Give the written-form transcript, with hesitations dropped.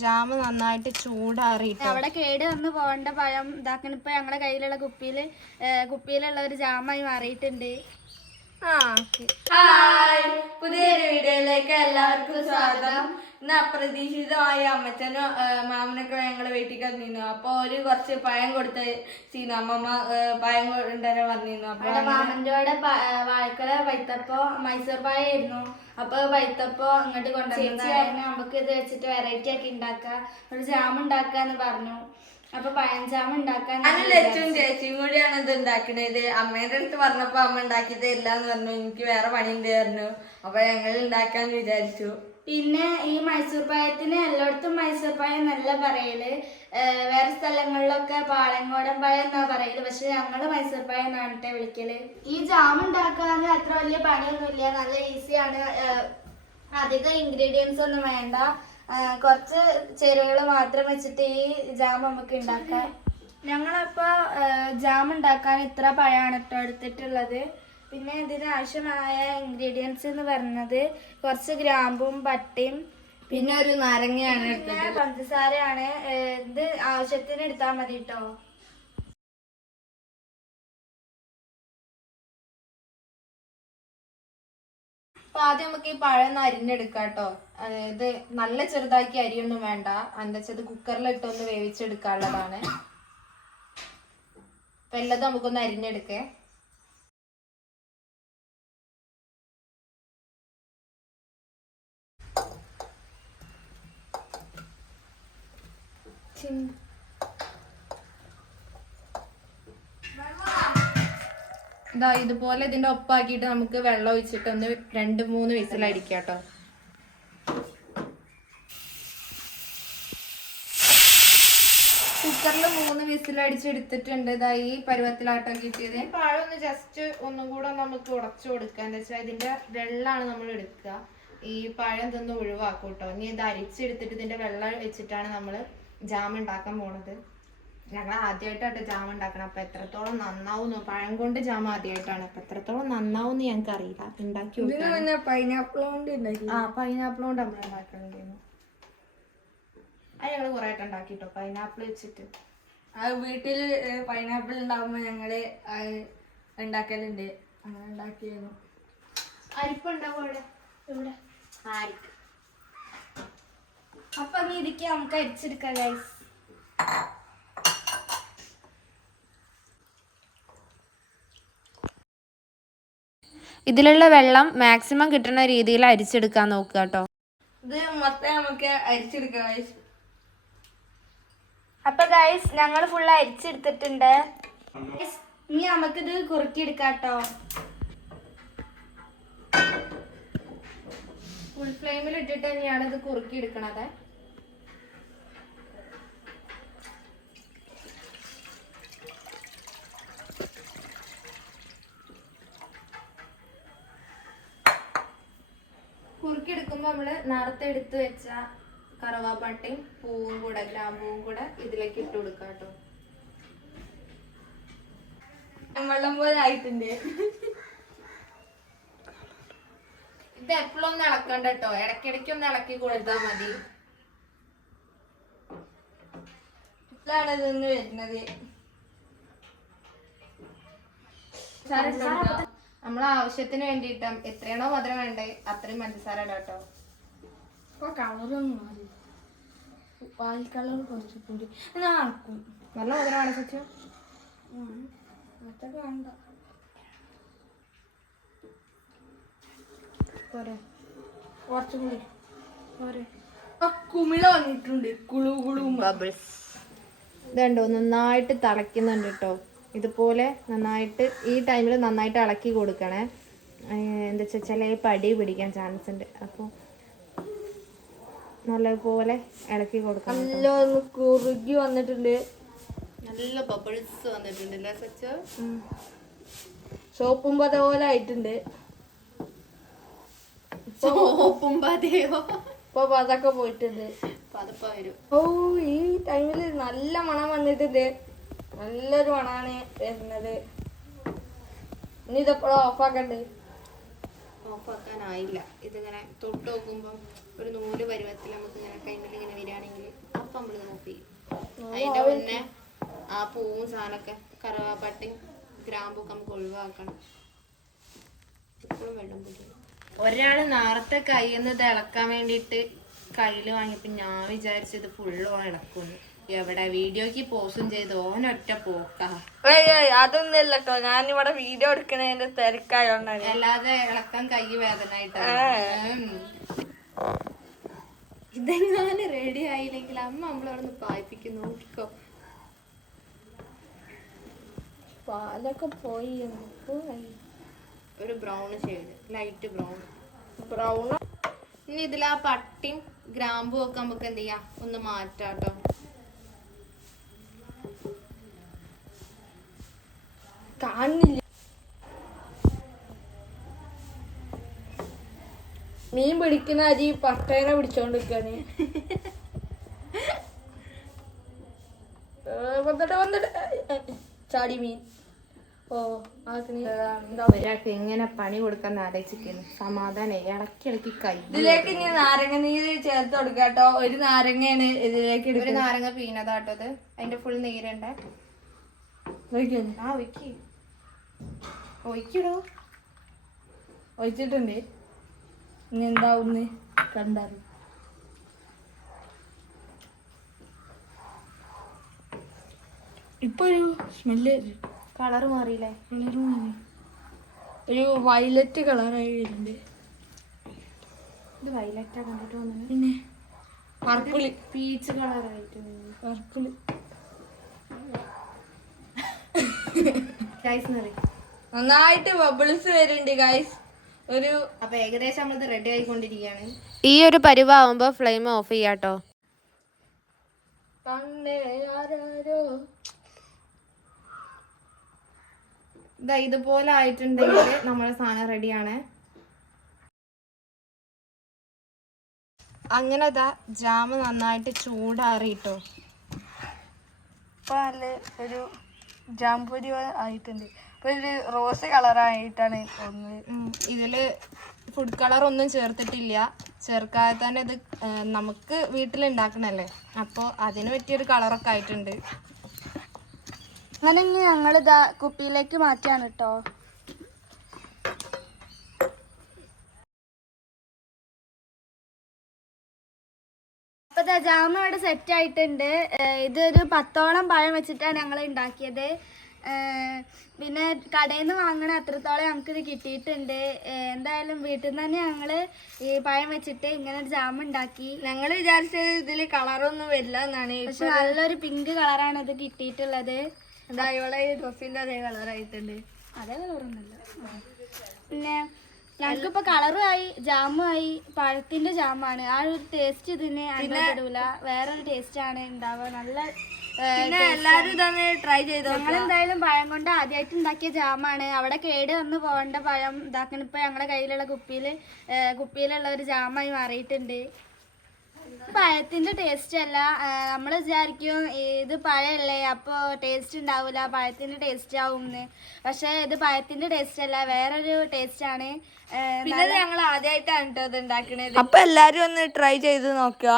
Jam നന്നായിട്ട് ചൂടാറിയിട്ട് അവിടെ കേട് വന്ന് പോകേണ്ട പഴം ഇതാക്കണ ഇപ്പൊ ഞങ്ങളുടെ കയ്യിലുള്ള കുപ്പിയിലുള്ള ഒരു ജാമായി മാറിയിട്ടുണ്ട്. ഹായ്, പുതിയൊരു വീഡിയോയിലേക്ക് എല്ലാവർക്കും സ്വാഗതം. ഇന്ന് അപ്രതീക്ഷിതമായി അമ്മച്ചനും മാമനൊക്കെ ഞങ്ങളെ വീട്ടിൽ വന്നിരുന്നു. അപ്പൊ ഒരു കുറച്ച് പഴം കൊടുത്തിരുന്നു. അമ്മമ്മ പഴം കൊണ്ടുവരാൻ വന്നിരുന്നു. അപ്പൊ മാമന്റെ കൂടെ വാഴക്കല പൈത്തപ്പോ മൈസൂർ പായായിരുന്നു. അപ്പൊ പൈത്തപ്പോ ഇങ്ങോട്ട് കൊണ്ടുവന്നു. നമുക്ക് ഇത് വെച്ചിട്ട് വെറൈറ്റി ആക്കി ഉണ്ടാക്കാം, ഒരു ജാം ഉണ്ടാക്കാന്ന് പറഞ്ഞു. അപ്പൊ പഴഞ്ചാമ ഉണ്ടാക്കാൻ ലച്ചും ചേച്ചിയും കൂടിയാണ് ഇത് ഉണ്ടാക്കണത്. അമ്മേന്റെ അടുത്ത് പറഞ്ഞപ്പോ അമ്മ ഉണ്ടാക്കി തരില്ല എന്ന് പറഞ്ഞു. എനിക്ക് വേറെ പണി ഉണ്ടായിരുന്നു. അപ്പൊ ഞങ്ങൾ ഉണ്ടാക്കാന്ന് വിചാരിച്ചു. പിന്നെ ഈ മൈസൂർ പായത്തിന് എല്ലായിടത്തും മൈസൂർ പായം നല്ല പറയല്, വേറെ സ്ഥലങ്ങളിലൊക്കെ പാളയങ്കോടൻ പായം എന്നാ പറയല്. പക്ഷെ ഞങ്ങള് മൈസൂർ പായം എന്നാണ് വിളിക്കല്. ഈ ജാം ഉണ്ടാക്കാൻ അത്ര വലിയ പണിയൊന്നുമില്ല, നല്ല ഈസിയാണ്. അധികം ഇൻഗ്രീഡിയൻസ് ഒന്നും വേണ്ട, കുറച്ച് ചേരുവകൾ മാത്രം വെച്ചിട്ട് ഈ ജാം നമുക്ക് ഉണ്ടാക്കാം. ഞങ്ങളപ്പോ ജാം ഉണ്ടാക്കാൻ ഇത്ര പഴമാണ് കേട്ടോ എടുത്തിട്ടുള്ളത്. പിന്നെ ഇതിന് ആവശ്യമായ ഇൻഗ്രീഡിയൻസ് എന്ന് പറയുന്നത് കുറച്ച് ഗ്രാമ്പും പട്ടയും പിന്നെ ഒരു നാരങ്ങയാണ്, പഞ്ചസാരയാണ്. ഇത് ആവശ്യത്തിന് എടുത്താൽ മതി കേട്ടോ. അപ്പൊ ആദ്യം നമുക്ക് ഈ പഴം അരിഞ്ഞെടുക്കാം കേട്ടോ. ഇത് നല്ല ചെറുതാക്കി അരിയൊന്നും വേണ്ട, എന്താ വെച്ചത് കുക്കറിലിട്ടൊന്ന് വേവിച്ചെടുക്കാനുള്ളതാണ്. അപ്പൊ എല്ലാം നമുക്കൊന്ന് അരിഞ്ഞെടുക്കേ. ഇതാ ഇതുപോലെ ഇതിന്റെ ഒപ്പാക്കിയിട്ട് നമുക്ക് വെള്ളം ഒഴിച്ചിട്ട് ഒന്ന് 2-3 വിസിലടിക്കാം കേട്ടോ. കുക്കറിൽ 3 വിസിലടിച്ചെടുത്തിട്ടുണ്ട്. ഇതാ ഈ പരുവത്തിലാട്ടോ കിട്ടിയത്. പഴം ഒന്ന് ജസ്റ്റ് ഒന്നും കൂടെ നമുക്ക് ഉടച്ചു കൊടുക്കുക. എന്താ വെച്ചാൽ ഇതിന്റെ വെള്ളമാണ് നമ്മൾ എടുക്കുക. ഈ പഴം ഇതൊന്ന് ഒഴിവാക്കും കേട്ടോ. ഇനി ഇത് അരിച്ചെടുത്തിട്ട് ഇതിന്റെ വെള്ളം വെച്ചിട്ടാണ് നമ്മൾ ജാം ഉണ്ടാക്കാൻ പോണത്. ഞങ്ങൾ ആദ്യമായിട്ടാട്ടോ ജാം ഉണ്ടാക്കണം. അപ്പൊ എത്രത്തോളം നന്നാവുന്നു, പഴം കൊണ്ട് ജാം ആദ്യമായിട്ടാണ്. അപ്പൊ എത്രത്തോളം നന്നാവുന്ന് ഞങ്ങൾക്ക് അറിയില്ല. ഉണ്ടാക്കി പൈനാപ്പിൾ കൊണ്ട് പൈനാപ്പിൾ കൊണ്ട് നമ്മൾ ഉണ്ടാക്കണ്ടായിരുന്നു. അത് ഞങ്ങൾ കുറെ ആയിട്ട് ഉണ്ടാക്കിട്ടോ, പൈനാപ്പിൾ വെച്ചിട്ട്. വീട്ടില് പൈനാപ്പിൾ ഉണ്ടാവുമ്പോ ഞങ്ങള് ഉണ്ടാക്കലുണ്ട്. അങ്ങനെ ഉണ്ടാക്കിയിരുന്നു. അരിപ്പുണ്ടാവും ഇവിടെ. അപ്പൊ നീ ഇതിക്ക് നമുക്ക് അരിച്ചെടുക്കാം ഗൈസ്. ഇതിലുള്ള വെള്ളം മാക്സിമം കിട്ടുന്ന രീതിയിൽ അരിച്ചെടുക്കാൻ നോക്കുക കേട്ടോ. ഇത് മൊത്തം നമുക്ക് അരിച്ചെടുക്കാം. അപ്പൊ ഗൈസ് ഞങ്ങൾ ഫുള്ള് അരിച്ചെടുത്തിട്ടുണ്ട്. ഇനി നമുക്കിത് കുറുക്കിയെടുക്കാം കേട്ടോ. ഫുൾ ഫ്ലെയിമിൽ ഇട്ടിട്ട് തന്നെയാണ് ഇത് കുറുക്കി എടുക്കണത്. കുറുക്കി എടുക്കുമ്പോൾ നമ്മള് നേരത്തെ എടുത്ത് വെച്ച കറുവാപ്പട്ടയും പൂവും കൂടെ ഗ്രാമ്പൂവും കൂടെ ഇതിലേക്ക് ഇട്ട് കൊടുക്കാം കേട്ടോ. വെള്ളം പോലെ ആയിട്ടുണ്ട്. ഇത് എപ്പോഴും ഒന്ന് ഇളക്കണ്ട കേട്ടോ, ഇടയ്ക്കിടയ്ക്ക് ഒന്ന് ഇളക്കി കൊടുത്താൽ മതി. ഇതാണ് ഇതൊന്ന് വരുന്നത്. നമ്മളെ ആവശ്യത്തിന് വേണ്ടിയിട്ട് എത്രയാണോ മധുരം വേണ്ടേ അത്രയും പഞ്ചസാര ഇടാം കേട്ടോ. കളറൊന്നും മാറി, പാൽ കളർ കുറച്ചിട്ടുണ്ട്. ഞാൻ ആക്കും. നല്ല മധുരമാണ് സച്ചു. അതൊക്കെ വേണ്ട. കുറച്ചും കൂടി കുമിള വന്നിട്ടുണ്ട്. കുളു കുളു ബബിൾസ്. ഇതുണ്ടോ നന്നായിട്ട് തിളയ്ക്കുന്നുണ്ട് കേട്ടോ. ഇതുപോലെ നന്നായിട്ട് ഈ ടൈമിൽ നന്നായിട്ട് ഇളക്കി കൊടുക്കണേ. എന്താ വെച്ചാൽ ചില പടി പിടിക്കാൻ ചാൻസ് ഉണ്ട്. അപ്പോൾ നല്ലപോലെ ഇളക്കി കൊടുക്കണം. നല്ല കുറുകി വന്നിട്ടുണ്ട്. നല്ല ബബിൾസ് വന്നിട്ടുണ്ട് അല്ലേ സച്ചു? സോപ്പും പത പോലെ ആയിട്ടുണ്ട്. സോപ്പും പതയോ? ഇപ്പൊ പതൊക്കെ പോയിട്ടുണ്ട്. പതപ്പ വരും. ഓ ഈ ടൈമില് നല്ല മണം വന്നിട്ടുണ്ട്. നല്ലൊരു മണാണ് വരുന്നത്. ഇനി ഇതെപ്പോഴും ഓഫാക്കണ്ടേ? ഓഫാക്കാനായില്ല. ഇതിങ്ങനെ തൊട്ട് നോക്കുമ്പം ഒരു നൂല് പരുവത്തിൽ നമുക്ക് ഇങ്ങനെ കൈമിൽ ഇങ്ങനെ വരികയാണെങ്കിൽ അപ്പം നമ്മൾ ഓഫ് ചെയ്യും. അതിന്റെ മുന്നേ ആ പൂവും സാധനമൊക്കെ കറുവാപ്പട്ടയും ഗ്രാമ്പൊക്കെ നമുക്ക് ഒഴിവാക്കണം. ഇപ്പോഴും വെള്ളം പൊടിയും. ഒരാള് നേരത്തെ കയ്യിൽ നിന്ന് ഇളക്കാൻ വേണ്ടിയിട്ട് കയ്യിൽ വാങ്ങിയപ്പോൾ ഞാൻ വിചാരിച്ചത് ഫുള്ളോൺ ഇളക്കുന്നു. എവിടെ വീഡിയോക്ക് പോസ്റ്റും ചെയ്ത് ഓനൊറ്റ പോക്കാ. അതൊന്നുമില്ല കേട്ടോ, ഞാനിവിടെ വീഡിയോ എടുക്കണതിന്റെ തിരക്കായോണ്ടാണ്. അല്ലാതെ ഇളക്കാൻ കൈ വേദന ആയിട്ടാണ്. ഇതെങ്ങാനും റെഡി ആയില്ലെങ്കിൽ അമ്മ നമ്മളവിടെ പായിപ്പിക്കും. നോക്കിക്കോ, പാലൊക്കെ പോയി. ഒരു ബ്രൗൺ ഷെയ്ഡ്, ലൈറ്റ് ബ്രൗൺ. ഇനി ഇതിൽ ആ പട്ടിയും ഗ്രാമ്പും ഒക്കെ നമുക്ക് എന്ത് ചെയ്യാം, ഒന്ന് മാറ്റാട്ടോ. കാണുന്നില്ല. മീൻ പിടിക്കുന്ന അരി പട്ടേനെ പിടിച്ചോണ്ടിരിക്കാണ്. ചാടി മീൻ. ഒരാൾക്ക് എങ്ങനെ പണി കൊടുക്കാൻ ആലോചിക്കുന്നു. സമാധാനം ഇളക്കി കൈ. ഇതിലേക്ക് ഇനി നാരങ്ങ നീര് ചേർത്ത് കൊടുക്കാട്ടോ. ഒരു നാരങ്ങയാണ് ഇതിലേക്ക് ഒരു നാരങ്ങ പീനതാട്ടത്. അതിന്റെ ഫുൾ നീരുണ്ട്. ഒഴിക്കിടോ. ഒഴിച്ചിട്ടുണ്ട്. ഇനി എന്താവുന്ന് കണ്ടാറ്. ഇപ്പൊ ഒരു സ്മെല്ല്, കളറ് മാറിയില്ലേ? കളറ് മാറി, ഒരു വയലറ്റ് കളറായി വരുന്നുണ്ട്. ഇത് വയലറ്റാ കണ്ടിട്ട് വന്നത്. പിന്നെ പർപ്പിള്, പീച്ച് കളറായിട്ട് പർപ്പിള്. നന്നായിട്ട് ബബിൾസ് വരുന്നുണ്ട് ഗൈസ്. ഒരു അപ്പൊ ഏകദേശം നമ്മളിത് റെഡി ആയിക്കൊണ്ടിരിക്കുകയാണ്. ഈ ഒരു പരിവാകുമ്പോ ഫ്ലെയിം ഓഫ് ചെയ്യാട്ടോ. ഇതാ ഇതുപോലെ ആയിട്ടുണ്ടെങ്കിൽ നമ്മളെ സാധനം റെഡിയാണ്. അങ്ങനെ ഇതാ ജാമ് നന്നായിട്ട് ചൂടാറിട്ടോ. ഇപ്പൊ നല്ല ഒരു ജാമ്പൂരി ആയിട്ടുണ്ട്. ഇപ്പൊ ഒരു റോസ് കളറായിട്ടാണ് തോന്നുന്നത്. ഇതില് ഫുഡ് കളർ ഒന്നും ചേർത്തിട്ടില്ല. ചേർക്കാതെ തന്നെ ഇത് നമുക്ക് വീട്ടിലുണ്ടാക്കണല്ലേ, അപ്പോൾ അതിന് പറ്റിയൊരു കളറൊക്കെ ആയിട്ടുണ്ട്. അങ്ങനെ ഇനി ഞങ്ങളിതാ കുപ്പിയിലേക്ക് മാറ്റാണ് കേട്ടോ. അപ്പൊ ഇതാ ജാമ ഇവിടെ സെറ്റ് ആയിട്ടുണ്ട്. ഇതൊരു 10ഓളം പഴം വെച്ചിട്ടാണ് ഞങ്ങൾ ഉണ്ടാക്കിയത്. പിന്നെ കടയിൽ നിന്ന് വാങ്ങണ അത്രത്തോളം നമുക്കിത് കിട്ടിയിട്ടുണ്ട്. എന്തായാലും വീട്ടിൽ നിന്ന് തന്നെ ഞങ്ങൾ ഈ പഴം വെച്ചിട്ട് ഇങ്ങനെ ഒരു ജാമ ഉണ്ടാക്കി. ഞങ്ങൾ വിചാരിച്ചത് ഇതിൽ കളറൊന്നും വരില്ല എന്നാണ്. പക്ഷെ നല്ലൊരു പിങ്ക് കളറാണ് ഇത് കിട്ടിയിട്ടുള്ളത്. എന്താ ഇവിടെ ഈ ഡ്രസ്സിന്റെ അതേ കളറായിട്ടുണ്ട്. അതേ കളറൊന്നുമില്ല. പിന്നെ ഞങ്ങൾക്കിപ്പോൾ കളറുമായി ജാമുമായി. പഴത്തിന്റെ ജാമാണ്. ആ ഒരു ടേസ്റ്റ് ഇതിന് അനുഭവപ്പെടില്ല. വേറൊരു ടേസ്റ്റാണ് ഉണ്ടാവുക. നല്ല എല്ലാരും ഇതൊന്ന് ട്രൈ ചെയ്തോ. ഞങ്ങൾ എന്തായാലും പഴം കൊണ്ട് ആദ്യമായിട്ട് ഉണ്ടാക്കിയ ജാമാണ്. അവിടെ കേട് വന്ന് പോകേണ്ട പഴം ഇതാക്കണം. ഇപ്പൊ ഞങ്ങളുടെ കയ്യിലുള്ള കുപ്പിയിലുള്ള ഒരു ജാമായി മാറിയിട്ടുണ്ട്. പഴത്തിന്റെ ടേസ്റ്റ് അല്ല, നമ്മൾ വിചാരിക്കും ഇത് പഴമല്ലേ അപ്പോൾ ടേസ്റ്റ് ഉണ്ടാവില്ല, പഴത്തിന്റെ ടേസ്റ്റ് ആവുമെന്ന്. പക്ഷെ ഇത് പഴത്തിന്റെ ടേസ്റ്റ് അല്ല, വേറൊരു ടേസ്റ്റ് ആണ്. പിന്നെ ഞങ്ങൾ ആദ്യമായിട്ടാണ് കേട്ടോ ഇത് ഉണ്ടാക്കണത്. അപ്പൊ എല്ലാരും ഒന്ന് ട്രൈ ചെയ്ത് നോക്കുക.